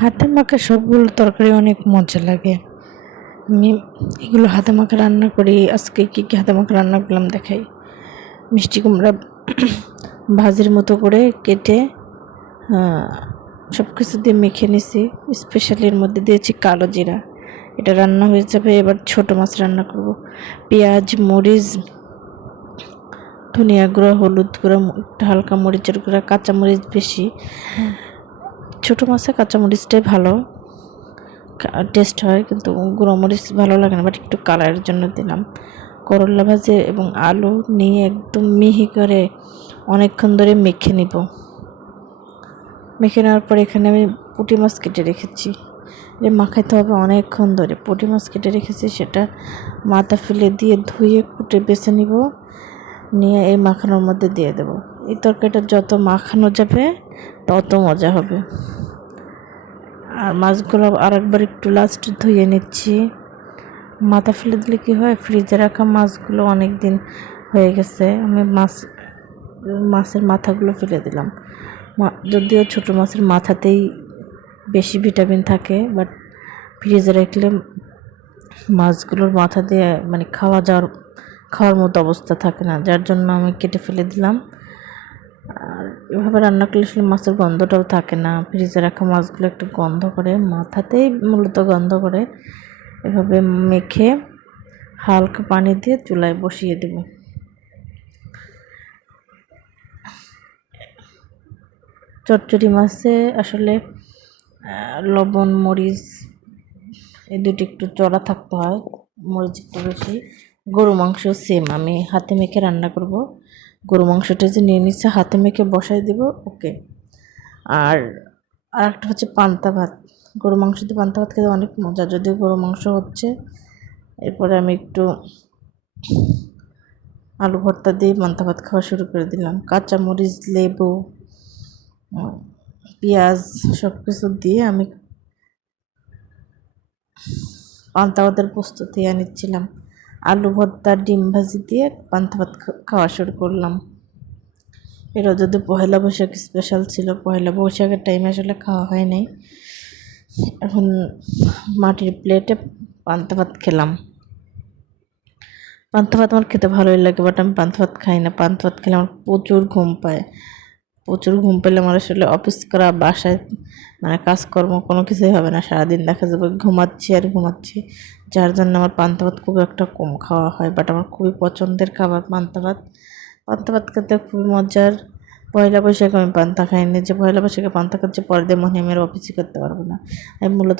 হাতে মাখা সবগুলো তরকারি অনেক মজা লাগে। আমি এগুলো হাতে মাখা রান্না করি, আজকে কী কী হাতে মাখা রান্না করলাম দেখাই। মিষ্টি কুমড়া ভাজির মতো করে কেটে সব কিছু দিয়ে মেখে নিছি। স্পেশালির মধ্যে দিয়েছি কালো জিরা। এটা রান্না হয়ে যাবে, এবার ছোট মাছ রান্না করব। পেঁয়াজ, মরিচ, ধনিয়া গুঁড়া, হলুদ গুঁড়া হালকা মরিচের গুঁড়া কাঁচা মরিচ বেশি ছোটো মাছে কাঁচামরিচটাই ভালো। টেস্ট হয়, কিন্তু গুঁড়ো মরিচ ভালো লাগে না বাট একটু কালারের জন্য দিলাম। করলা ভাজে এবং আলু নিয়ে একদম মিহি করে অনেকক্ষণ ধরে মেখে নিব। মেখে নেওয়ার পর এখানে আমি পুঁটি মাছ কেটে রেখেছি। এটা মাখাইতে হবে অনেকক্ষণ ধরে। পুঁটি মাছ কেটে রেখেছি, সেটা মাথা ফেলে দিয়ে ধুয়ে কুটে বেছে নিব। নিয়ে এই মাখানোর মধ্যে দিয়ে দেব। এই তরকারিটা যত মাখানো যাবে, তত মজা হবে। আর মাছগুলো আরেকবার একটু লাস্ট ধুয়ে নিচ্ছি। মাথা ফেলে দিলে কী হয়? ফ্রিজে রাখা মাছগুলো অনেক দিন হয়ে গেছে। আমি মাছ, মাছের মাথাগুলো ফেলে দিলাম। যদিও ছোটো মাছের মাথাতেই বেশি ভিটামিন থাকে বাট ফ্রিজে রাখলে মাছগুলোর মাথা দিয়ে মানে খাওয়া যাওয়ার, খাওয়ার মতো অবস্থা থাকে না। যার জন্য আমি কেটে ফেলে দিলাম। আর এভাবে রান্না করলে আসলে মাছের গন্ধটাও থাকে না। ফ্রিজে রাখা মাছগুলো একটু গন্ধ করে, মাথাতেই মূলত গন্ধ করে। এভাবে মেখে হালকা পানি দিয়ে চুলায় বসিয়ে দেব। চচ্চড়ি মাছে আসলে লবণ, মরিচ, এই দুটি একটু চড়া থাকতে হয়, মরিচ একটু বেশি। গরু, মাংস, সেম। আমি হাতে মেখে রান্না করব। গরু, মাংসটা যে নিয়ে নিচ্ছে, হাতে মেখে বসাই দেব, ওকে। আর আর একটা হচ্ছে পান্তা ভাত। গরু, মাংস দিয়ে পান্তা ভাত খেতে অনেক মজা। যদিও গরু, মাংস হচ্ছে, এরপরে আমি একটু আলু ভর্তা দিয়ে পান্তা ভাত খাওয়া শুরু করে দিলাম। কাঁচামরিচ, লেবু পেঁয়াজ সব কিছু দিয়ে আমি পান্তা ভাতের প্রস্তুতি নিচ্ছিলাম। আলু ডিম ভাজি দিয়ে পান্তা ভাত খাওয়া শুরু করলাম। এটা যদি পয়লা বৈশাখ স্পেশাল ছিল। পয়লা বৈশাখের টাইমে আসলে খাওয়া হয় নাই। এখন মাটির প্লেটে পান্তা ভাত খেলাম। পান্তা ভাত আমার খেতে ভালোই লাগে বাট আমি পান্তা ভাত খাই না। পান্তা ভাত খেলে আমার প্রচুর ঘুম পায়। প্রচুর ঘুম পেলে আমার আসলে অফিস করা, বাসায় মানে কাজকর্ম কোনো কিছুই হবে না। সারাদিন দেখা যাবে ঘুমাচ্ছি আর ঘুমাচ্ছি। যার জন্য আমার পান্তা ভাত খুব একটা কম খাওয়া হয় বাট আমার খুবই পছন্দের খাবার পান্তা ভাত। পান্তা ভাত খেতে খুবই মজার। পয়লা বৈশাখে আমি পান্তা খাইনি। যে পয়লা বৈশাখে পান্তা খাচ্ছি, পরের দিন মনে আমি আর অফিসই করতে পারব না। আমি মূলত